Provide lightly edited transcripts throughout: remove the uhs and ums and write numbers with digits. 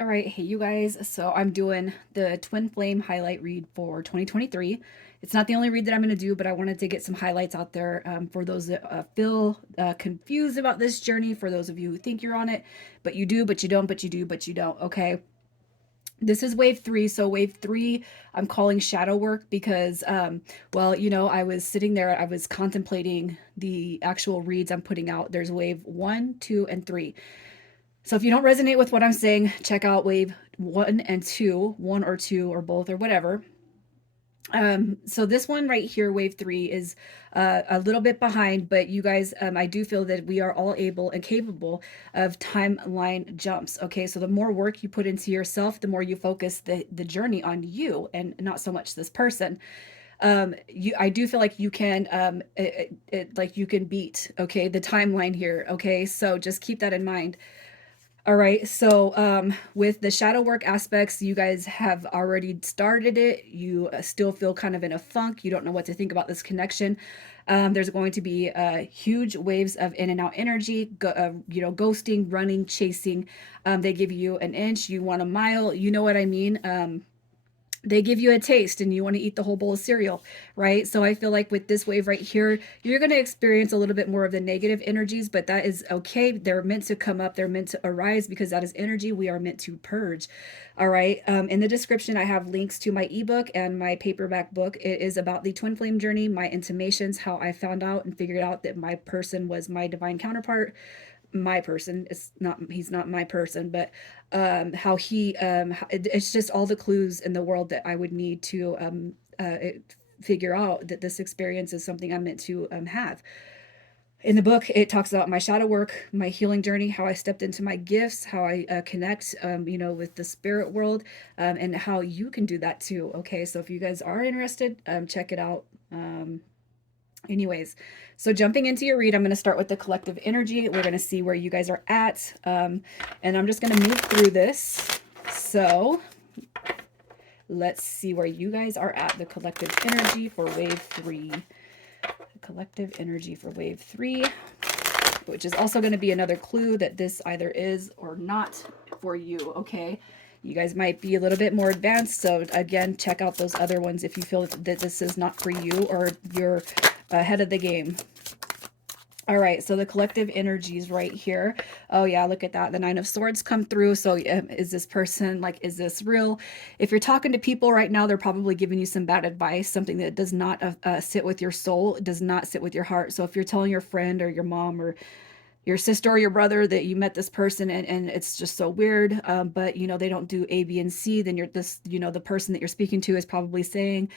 All right, hey you guys. So I'm doing the Twin Flame highlight read for 2023. It's not the only read that I'm going to do, but I wanted to get some highlights out there for those that feel confused about this journey, for those of you who think you're on it, but you do, but you don't, but you do, but you don't. Okay. This is wave three. So, wave three, I'm calling shadow work because, well, I was sitting there, I was contemplating the actual reads I'm putting out. There's wave one, two, and three. So if you don't resonate with what I'm saying, check out wave one and two, one or two or both or whatever. So this one right here, wave three, is a little bit behind, but you guys, I do feel that we are all able and capable of timeline jumps. Okay, so the more work you put into yourself, the more you focus the journey on you and not so much this person. I do feel like you can like you can beat, okay, the timeline here. Okay, so just keep that in mind. All right. So, with the shadow work aspects, you guys have already started it. You still feel kind of in a funk. You don't know what to think about this connection. There's going to be huge waves of in and out energy, ghosting, running, chasing. They give you an inch, you want a mile. You know what I mean? They give you a taste and you want to eat the whole bowl of cereal, right? So I feel like with this wave right here, you're going to experience a little bit more of the negative energies, but that is okay. They're meant to come up, they're meant to arise because that is energy we are meant to purge. All right. In the description, I have links to my ebook and my paperback book. It is about the twin flame journey, my intimations, how I found out and figured out that my person was my divine counterpart. My person, it's not, he's not my person, but how he it's just all the clues in the world that I would need to figure out that this experience is something I'm meant to have. In the book, it talks about my shadow work, my healing journey, how I stepped into my gifts, how I connect, with the spirit world, and how you can do that too. Okay, so if you guys are interested, check it out. Anyways, so jumping into your read, I'm going to start with the collective energy. We're going to see where you guys are at. And I'm just going to move through this. So let's see where you guys are at. The collective energy for wave three. The collective energy for wave three, which is also going to be another clue that this either is or not for you. Okay. You guys might be a little bit more advanced. So again, check out those other ones if you feel that this is not for you or you're ahead of the game. All right, so the collective energies right here. Oh yeah, look at that. The Nine of Swords come through. So is this person, like, is this real? If you're talking to people right now, they're probably giving you some bad advice, something that does not sit with your soul, does not sit with your heart. So if you're telling your friend or your mom or your sister or your brother that you met this person and it's just so weird, but they don't do A, B, and C, then the person that you're speaking to is probably saying,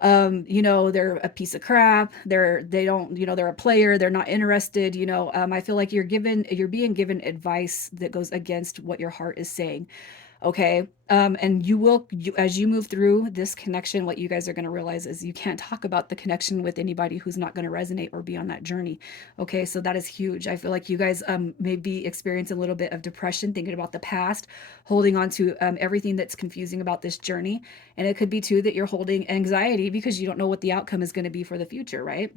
they're a piece of crap. They don't, they're a player. They're not interested. I feel like you're being given advice that goes against what your heart is saying. Okay. And as you move through this connection, what you guys are going to realize is you can't talk about the connection with anybody who's not going to resonate or be on that journey. Okay. So that is huge. I feel like you guys may be experiencing a little bit of depression, thinking about the past, holding on to everything that's confusing about this journey. And it could be too that you're holding anxiety because you don't know what the outcome is going to be for the future, right?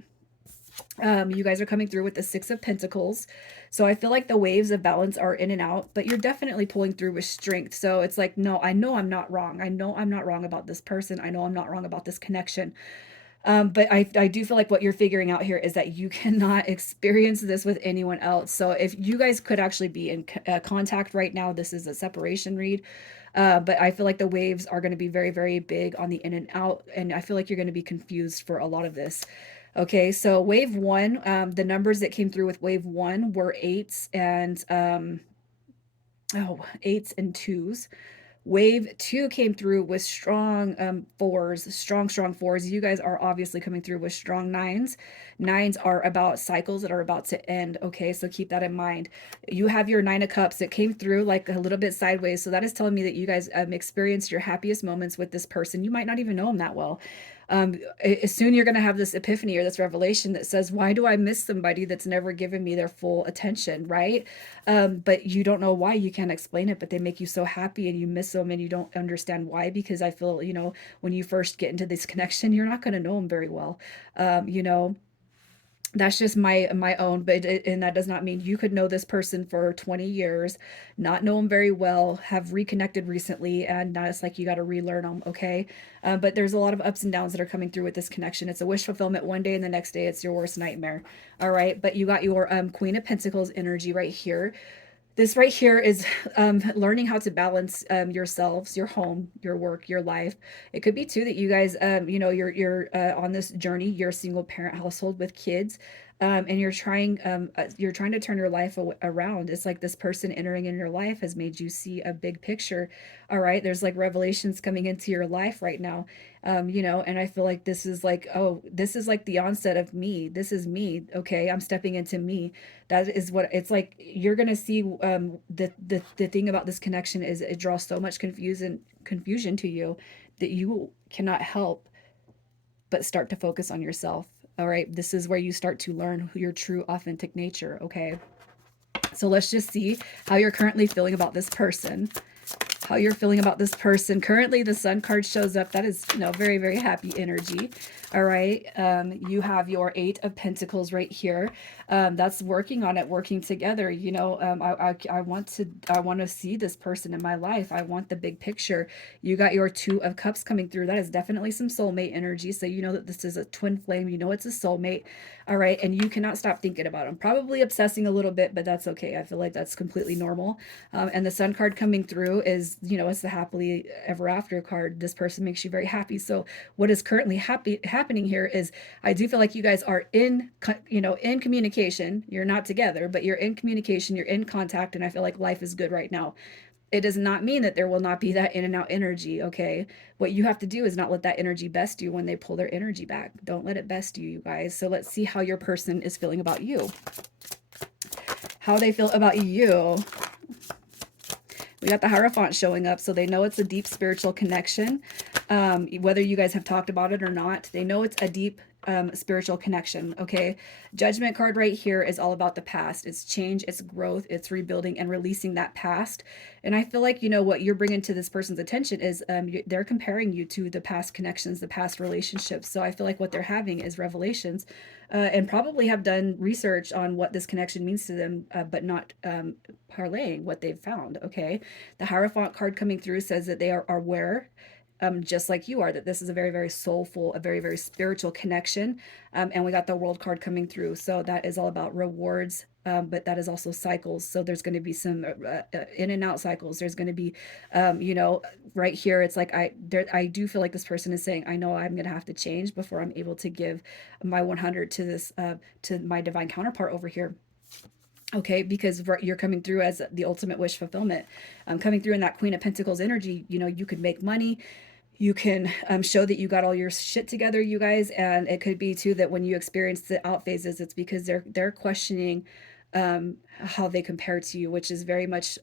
You guys are coming through with the Six of Pentacles. So I feel like the waves of balance are in and out, but you're definitely pulling through with strength. So it's like, no, I know I'm not wrong. I know I'm not wrong about this person. I know I'm not wrong about this connection. But I do feel like what you're figuring out here is that you cannot experience this with anyone else. So if you guys could actually be in contact right now, this is a separation read. But I feel like the waves are going to be very, very big on the in and out. And I feel like you're going to be confused for a lot of this. Okay, so wave one, the numbers that came through with wave one were eights and twos. Wave two came through with strong fours, strong fours. You guys are obviously coming through with strong nines. Nines are about cycles that are about to end. Okay, so keep that in mind. You have your Nine of Cups that came through like a little bit sideways. So that is telling me that you guys experienced your happiest moments with this person. You might not even know them that well. Soon you're going to have this epiphany or this revelation that says, why do I miss somebody that's never given me their full attention, right? But you don't know why. You can't explain it, but they make you so happy and you miss them and you don't understand why, because I feel, when you first get into this connection, you're not going to know them very well. That's just my own, but and that does not mean you could know this person for 20 years, not know them very well, have reconnected recently, and now it's like you got to relearn them. Okay. But there's a lot of ups and downs that are coming through with this connection. It's a wish fulfillment one day, and the next day it's your worst nightmare. All right, but you got your Queen of Pentacles energy right here. This right here is learning how to balance yourselves, your home, your work, your life. It could be too that you guys, you're on this journey. You're a single parent household with kids, and you're trying to turn your life around. It's like this person entering in your life has made you see a big picture. All right, there's like revelations coming into your life right now, and I feel like this is like, oh, this is like the onset of me. This is me. Okay, I'm stepping into me. That is what it's like. You're gonna see the thing about this connection is it draws so much confusion to you that you cannot help but start to focus on yourself. All right, this is where you start to learn who your true authentic nature. Okay, so let's just see how you're currently feeling about this person. How you're feeling about this person. Currently, the Sun card shows up. That is, very, very happy energy. All right. You have your Eight of Pentacles right here. That's working on it, working together. I want to see this person in my life. I want the big picture. You got your Two of Cups coming through. That is definitely some soulmate energy. So you know that this is a twin flame. You know it's a soulmate. All right. And you cannot stop thinking about them. Probably obsessing a little bit, but that's okay. I feel like that's completely normal. And the Sun card coming through is, it's the happily ever after card. This person makes you very happy. So what is currently happening here is I do feel like you guys are in communication. You're not together, but you're in communication, you're in contact, and I feel like life is good right now. It does not mean that there will not be that in and out energy. Okay, what you have to do is not let that energy best you when they pull their energy back. Don't let it best you, you guys. So let's see how your person is feeling about you, how they feel about you. We got the Hierophant showing up, so they know it's a deep spiritual connection. Whether you guys have talked about it or not, they know it's a deep spiritual connection. Okay. Judgment card right here is all about the past. It's change, it's growth, it's rebuilding and releasing that past. And I feel like, what you're bringing to this person's attention is they're comparing you to the past connections, the past relationships. So I feel like what they're having is revelations, and probably have done research on what this connection means to them, but not parlaying what they've found. Okay. The Hierophant card coming through says that they are aware, just like you are, that this is a very, very soulful, a very, very spiritual connection. And we got the World card coming through. So that is all about rewards, but that is also cycles. So there's going to be some in and out cycles. There's going to be, right here, it's like I do feel like this person is saying, I know I'm going to have to change before I'm able to give my 100 to this, to my divine counterpart over here. Okay, because you're coming through as the ultimate wish fulfillment. Coming through in that Queen of Pentacles energy, you could make money. You can show that you got all your shit together, you guys. And it could be too that when you experience the out phases, it's because they're questioning how they compare to you, which is very much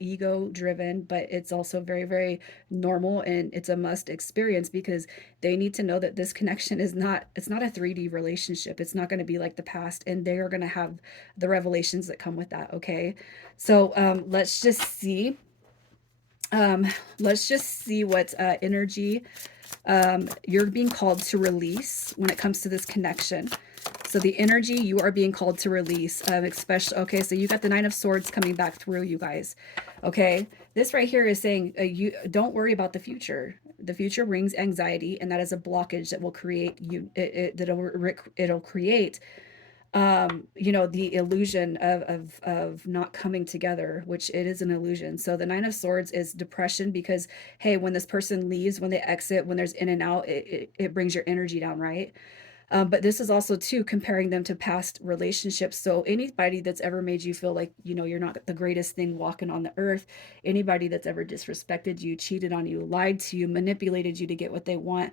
ego driven, but it's also very, very normal, and it's a must experience because they need to know that this connection is not, it's not a 3D relationship. It's not going to be like the past, and they are going to have the revelations that come with that. Okay. So let's just see what energy you're being called to release when it comes to this connection. So the energy you are being called to release, especially, okay, so you got the Nine of Swords coming back through, you guys. Okay, this right here is saying you don't worry about the future. The future brings anxiety, and that is a blockage that will create it'll create the illusion of not coming together, which it is an illusion. So the Nine of Swords is depression because, hey, when this person leaves, when they exit, when there's in and out, it brings your energy down, right? But this is also too comparing them to past relationships. So anybody that's ever made you feel like you're not the greatest thing walking on the earth, anybody that's ever disrespected you, cheated on you, lied to you, manipulated you to get what they want,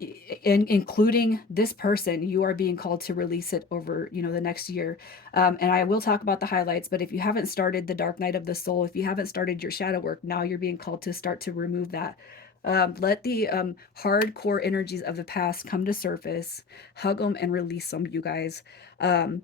including this person, you are being called to release it over the next year. And I will talk about the highlights, but if you haven't started the Dark Night of the Soul, if you haven't started your shadow work, now you're being called to start to remove that. Let the hardcore energies of the past come to surface, hug them and release them, you guys. Um,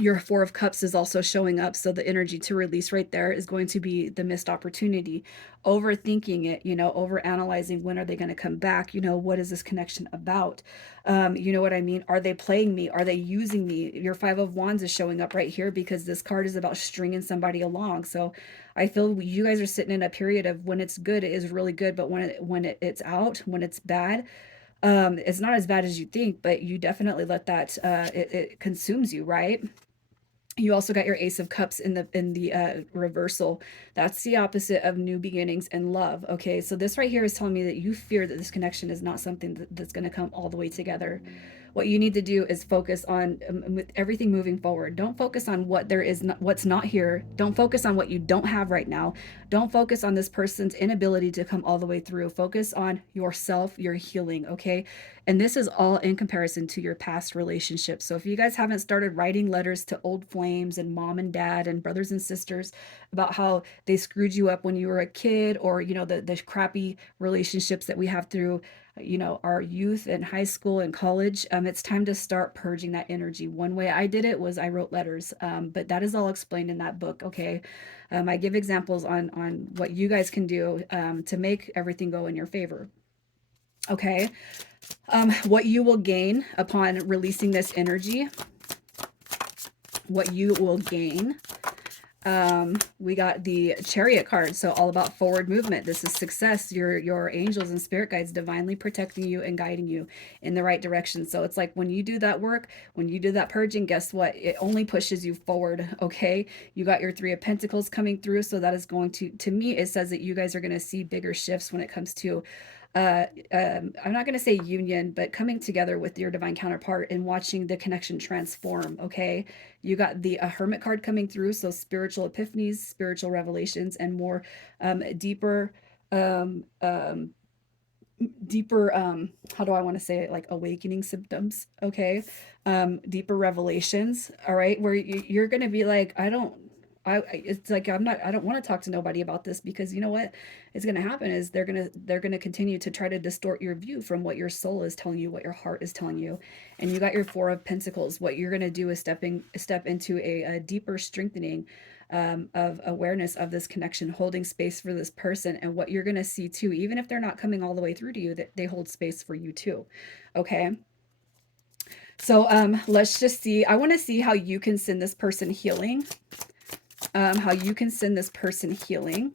Your Four of Cups is also showing up. So the energy to release right there is going to be the missed opportunity. Overthinking it, over analyzing, when are they going to come back? What is this connection about? You know what I mean? Are they playing me? Are they using me? Your Five of Wands is showing up right here because this card is about stringing somebody along. So I feel you guys are sitting in a period of when it's good, it is really good. But when it's out, when it's bad, it's not as bad as you think, but you definitely let that, it consumes you, right? You also got your Ace of Cups in the reversal. That's the opposite of new beginnings and love. Okay, so this right here is telling me that you fear that this connection is not something that's going to come all the way together. What you need to do is focus on, with everything moving forward. Don't focus on what there is not, what's not here. Don't focus on what you don't have right now. Don't focus on this person's inability to come all the way through. Focus on yourself, your healing. Okay, and this is all in comparison to your past relationships. So if you guys haven't started writing letters to old flames and mom and dad and brothers and sisters about how they screwed you up when you were a kid, or the crappy relationships that we have through our youth and high school and college, it's time to start purging that energy. One way I did it was I wrote letters, but that is all explained in that book. Okay, I give examples on what you guys can do, to make everything go in your favor. Okay, what you will gain upon releasing this energy, what you will gain. We got the Chariot card, so all about forward movement. This is success. Your angels and spirit guides divinely protecting you and guiding you in the right direction. So it's like when you do that work, when you do that purging, guess what? It only pushes you forward. Okay, you got your Three of Pentacles coming through, so that is going to me, it says that you guys are going to see bigger shifts when it comes to, I'm not going to say union, but coming together with your divine counterpart and watching the connection transform. Okay, you got the Hermit card coming through, so spiritual epiphanies, spiritual revelations, and more, deeper, um, um, how do I want to say it, like awakening symptoms. Okay, deeper revelations. All right, where you're gonna be like, it's like, I don't want to talk to nobody about this, because you know what is going to happen is they're going to continue to try to distort your view from what your soul is telling you, what your heart is telling you. And you got your Four of Pentacles. What you're going to do is step into a deeper strengthening, of awareness of this connection, holding space for this person. And what you're going to see too, even if they're not coming all the way through to you, that they hold space for you too. Okay, so let's just see. I want to see how you can send this person healing. How you can send this person healing.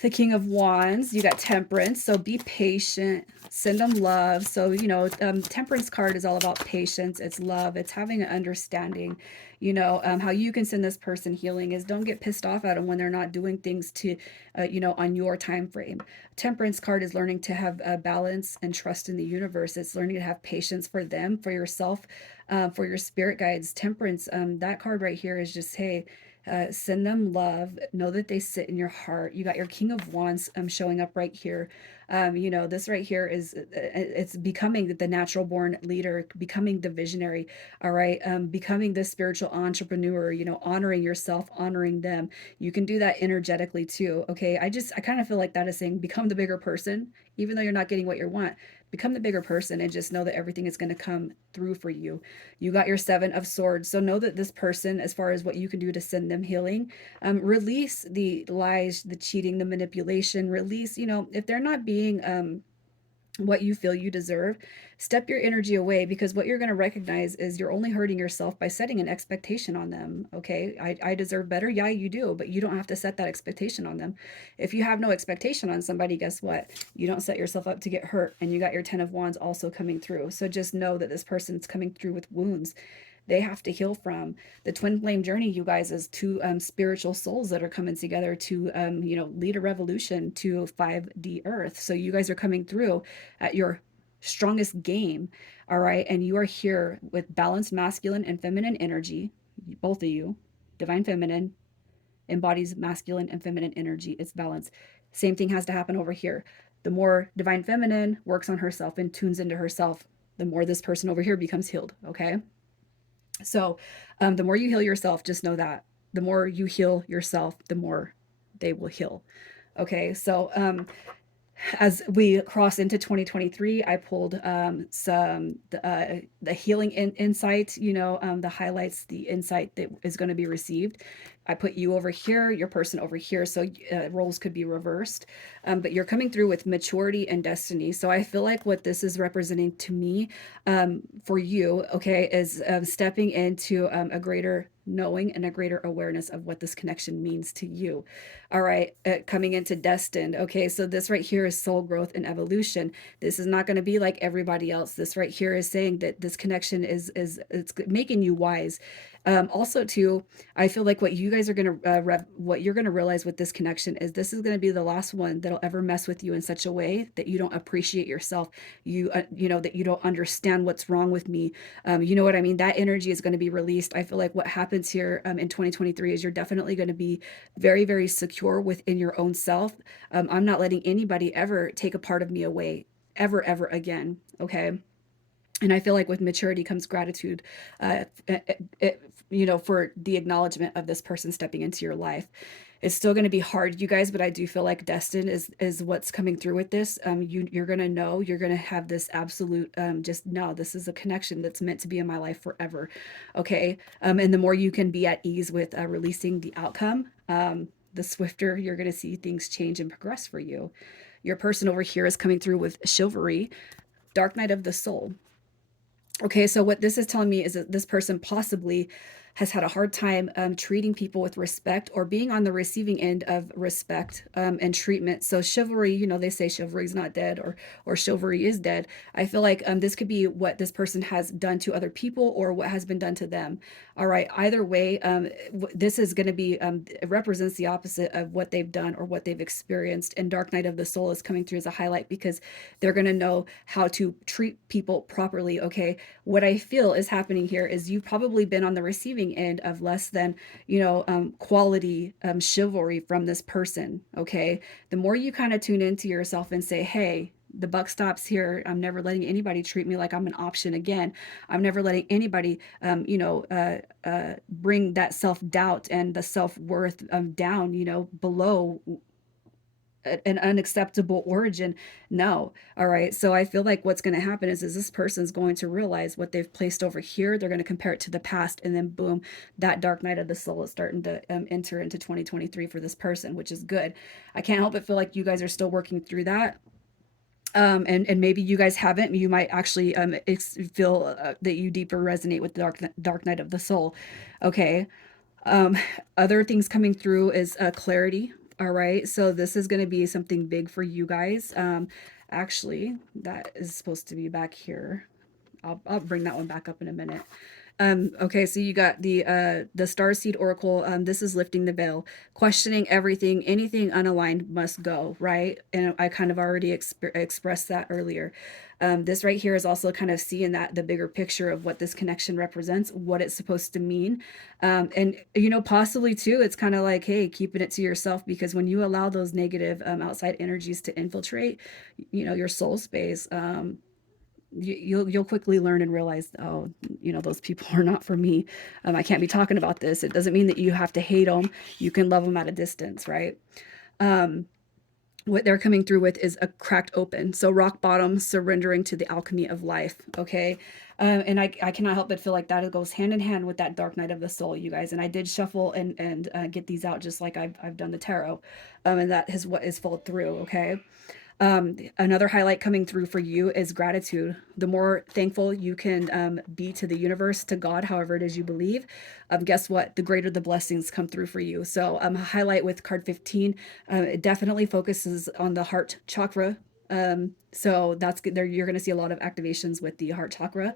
The King of Wands, you got Temperance, so be patient, send them love. So Temperance card is all about patience, it's love, it's having an understanding. How you can send this person healing is, don't get pissed off at them when they're not doing things to, on your time frame. Temperance card is learning to have a balance and trust in the universe. It's learning to have patience for them, for yourself, for your spirit guides. Temperance, that card right here is just, hey, send them love. Know that they sit in your heart. You got your King of Wands, showing up right here. This right here is, it's becoming the natural born leader, becoming the visionary. All right, becoming the spiritual entrepreneur. Honoring yourself, honoring them. You can do that energetically too. Okay, I kind of feel like that is saying, become the bigger person, even though you're not getting what you want. Become the bigger person and just know that everything is going to come through for you. You got your Seven of Swords. So know that this person, as far as what you can do to send them healing, release the lies, the cheating, the manipulation. Release, if they're not being, what you feel you deserve, step your energy away, because what you're going to recognize is you're only hurting yourself by setting an expectation on them. Okay, I deserve better. Yeah, you do, but you don't have to set that expectation on them. If you have no expectation on somebody, guess what? You don't set yourself up to get hurt. And you got your Ten of Wands also coming through. So just know that this person's coming through with wounds they have to heal from. The twin flame journey, you guys, is two, spiritual souls that are coming together to, lead a revolution to 5D Earth. So you guys are coming through at your strongest game. All right, and you are here with balanced masculine and feminine energy. Both of you, divine feminine embodies masculine and feminine energy. It's balance. Same thing has to happen over here. The more divine feminine works on herself and tunes into herself, the more this person over here becomes healed. Okay, so, the more you heal yourself, just know that the more you heal yourself, the more they will heal. Okay, so, as we cross into 2023, I pulled the healing insight, the highlights, the insight that is going to be received. I put you over here, your person over here, so roles could be reversed. But you're coming through with maturity and destiny. So I feel like what this is representing to me, for you, okay, is stepping into a greater knowing and a greater awareness of what this connection means to you. All right, coming into destined. Okay, so this right here is soul growth and evolution. This is not going to be like everybody else. This right here is saying that this connection is it's making you wise. Also, too, I feel like what you guys are going to what you're going to realize with this connection is this is going to be the last one that'll ever mess with you in such a way that you don't appreciate yourself. That you don't understand what's wrong with me. You know what I mean? That energy is going to be released. I feel like what happens here in 2023 is you're definitely going to be very, very secure within your own self. I'm not letting anybody ever take a part of me away, ever, ever again. Okay. And I feel like with maturity comes gratitude, for the acknowledgement of this person stepping into your life. It's still going to be hard, you guys, but I do feel like destined is what's coming through with this. You're going to know, you're going to have this absolute, just no, this is a connection that's meant to be in my life forever. Okay. And the more you can be at ease with releasing the outcome, the swifter you're going to see things change and progress for you. Your person over here is coming through with chivalry, dark night of the soul. Okay, so what this is telling me is that this person possibly has had a hard time treating people with respect or being on the receiving end of respect and treatment. So chivalry, they say chivalry is not dead, or chivalry is dead. I feel like this could be what this person has done to other people or what has been done to them. All right, either way, this is going to be it represents the opposite of what they've done or what they've experienced. And Dark Night of the Soul is coming through as a highlight because they're going to know how to treat people properly. Okay, what I feel is happening here is you've probably been on the receiving end of less than, quality chivalry from this person. Okay. The more you kind of tune into yourself and say, hey, the buck stops here. I'm never letting anybody treat me like I'm an option again. I'm never letting anybody, bring that self doubt and the self worth down, below an unacceptable origin. No. All right. So I feel like what's going to happen is this person's going to realize what they've placed over here. They're going to compare it to the past. And then boom, that dark night of the soul is starting to enter into 2023 for this person, which is good. I can't help but feel like you guys are still working through that. And maybe you guys haven't. You might actually feel that you deeper resonate with the dark night of the soul. Okay. Um, Other things coming through is clarity. All right. So this is going to be something big for you guys. Actually, that is supposed to be back here. I'll bring that one back up in a minute. Okay, so you got the Starseed Oracle. This is lifting the veil, questioning everything, anything unaligned must go, right? And I kind of already expressed that earlier. This right here is also kind of seeing that the bigger picture of what this connection represents, what it's supposed to mean. And possibly too, it's kind of like, hey, keeping it to yourself, because when you allow those negative outside energies to infiltrate, your soul space, you'll quickly learn and realize, oh, those people are not for me. I can't be talking about this. It doesn't mean that you have to hate them. You can love them at a distance, right? um, what they're coming through with is a cracked open, so rock bottom, surrendering to the alchemy of life. Okay. And I cannot help but feel like that goes hand in hand with that dark night of the soul, you guys. And I did shuffle and get these out just like I've done the tarot, and that is what is followed through. Okay. Another highlight coming through for you is gratitude. The more thankful you can be to the universe, to God, however it is you believe, guess what? The greater the blessings come through for you. So, a highlight with card 15, it definitely focuses on the heart chakra. So that's there. You're going to see a lot of activations with the heart chakra,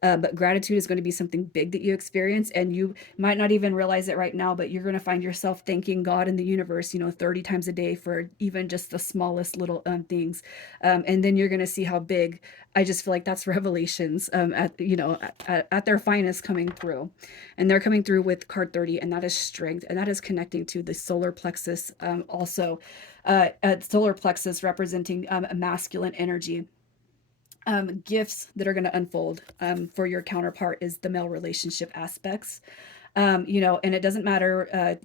but gratitude is going to be something big that you experience, and you might not even realize it right now. But you're going to find yourself thanking God and the universe, 30 times a day for even just the smallest little things, and then you're going to see how big. I just feel like that's revelations at their finest coming through, and they're coming through with card 30, and that is strength, and that is connecting to the solar plexus. Also, solar plexus representing a masculine energy. Gifts that are going to unfold for your counterpart is the male relationship aspects. And it doesn't matter,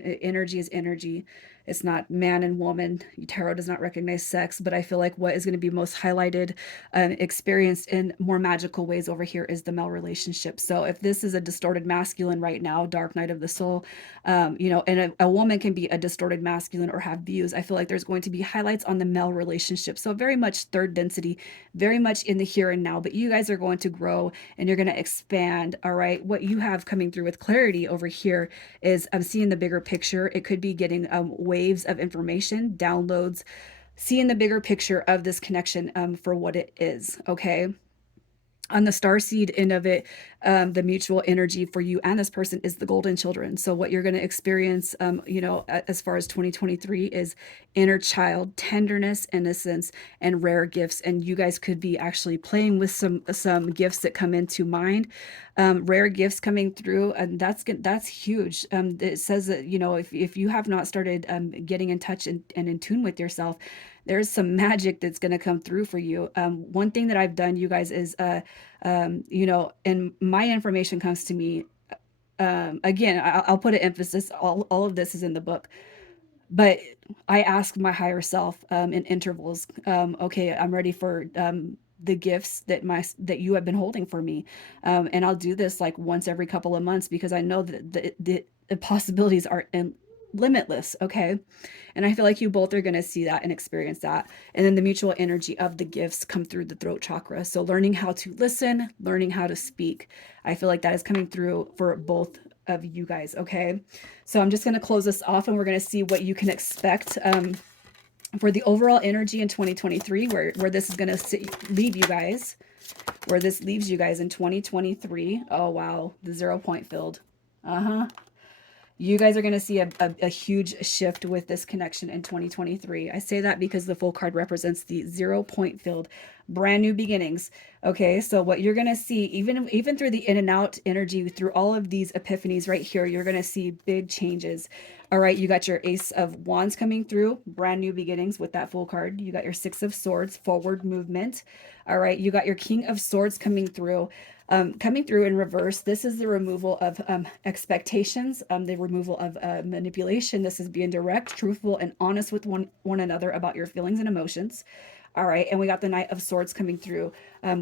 energy is energy. It's not man and woman. Tarot does not recognize sex, but I feel like what is going to be most highlighted and experienced in more magical ways over here is the male relationship. So if this is a distorted masculine right now, dark night of the soul, and a woman can be a distorted masculine or have views. I feel like there's going to be highlights on the male relationship. So very much third density, very much in the here and now, but you guys are going to grow and you're going to expand. All right. What you have coming through with clarity over here is I'm seeing the bigger picture. It could be getting waves of information, downloads, seeing the bigger picture of this connection for what it is. Okay. On the star seed end of it, the mutual energy for you and this person is the golden children. So what you're going to experience, as far as 2023 is inner child tenderness, innocence, and rare gifts. And you guys could be actually playing with some gifts that come into mind, rare gifts coming through, and that's huge. It says that if you have not started getting in touch and in tune with yourself, there's some magic that's going to come through for you. One thing that I've done, you guys, is and my information comes to me. Again, I'll put an emphasis. All of this is in the book, but I ask my higher self in intervals. Okay, I'm ready for the gifts that you have been holding for me, and I'll do this like once every couple of months because I know that the possibilities are limitless. Okay, and I feel like you both are going to see that and experience that. And then the mutual energy of the gifts come through the throat chakra. So learning how to listen, learning how to speak. I feel like that is coming through for both of you guys. Okay. So I'm just going to close this off and we're going to see what you can expect for the overall energy in 2023, where this is going to leave you guys, where this leaves you guys in 2023. Oh, wow. The 0 point filled. Uh-huh. You guys are going to see a huge shift with this connection in 2023. I say that because the full card represents the 0 point field, brand new beginnings. Okay, so what you're going to see, even through the in and out energy, through all of these epiphanies right here, you're going to see big changes. All right, you got your Ace of Wands coming through, brand new beginnings with that full card. You got your Six of Swords, forward movement. All right, you got your King of Swords coming through in reverse. This is the removal of expectations, the removal of manipulation. This is being direct, truthful, and honest with one another about your feelings and emotions. All right, and we got the Knight of Swords coming through,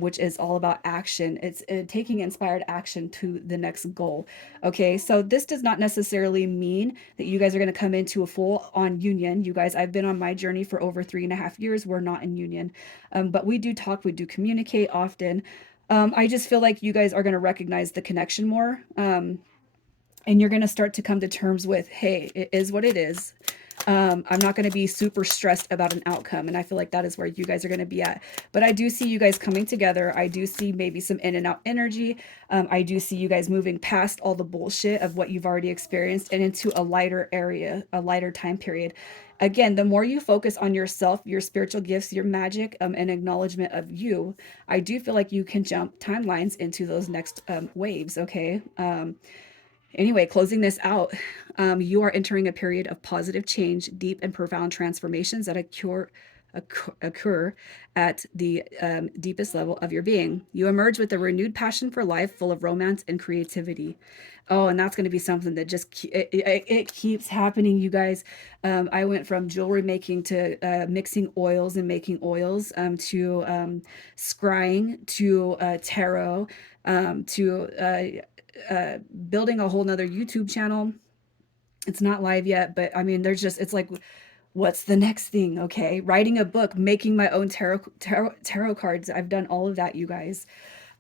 which is all about action. It's taking inspired action to the next goal. Okay, so this does not necessarily mean that you guys are going to come into a full-on union. You guys, I've been on my journey for over 3.5 years. We're not in union, but we do talk, we do communicate often. I just feel like you guys are going to recognize the connection more. And you're going to start to come to terms with, hey, it is what it is. I'm not going to be super stressed about an outcome. And I feel like that is where you guys are going to be at. But I do see you guys coming together. I do see maybe some in and out energy. I do see you guys moving past all the bullshit of what you've already experienced and into a lighter area, a lighter time period. Again, the more you focus on yourself, your spiritual gifts, your magic, and acknowledgement of you, I do feel like you can jump timelines into those next waves. Okay. Anyway, closing this out, you are entering a period of positive change, deep and profound transformations that occur at the deepest level of your being. You emerge with a renewed passion for life, full of romance and creativity. Oh, and that's going to be something that just it keeps happening, you guys. I went from jewelry making to mixing oils and making oils, to scrying, to tarot, to building a whole nother YouTube channel. It's not live yet, but I mean, it's like, what's the next thing? Okay. Writing a book, making my own tarot cards. I've done all of that, you guys.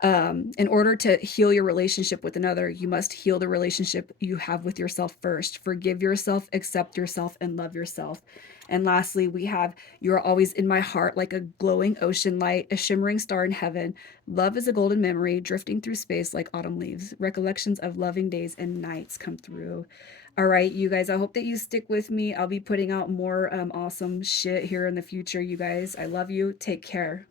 In order to heal your relationship with another, you must heal the relationship you have with yourself first. Forgive yourself, accept yourself, and love yourself. And lastly, we have, you are always in my heart like a glowing ocean light, a shimmering star in heaven. Love is a golden memory drifting through space like autumn leaves. Recollections of loving days and nights come through. All right, you guys, I hope that you stick with me. I'll be putting out more awesome shit here in the future, you guys. I love you. Take care.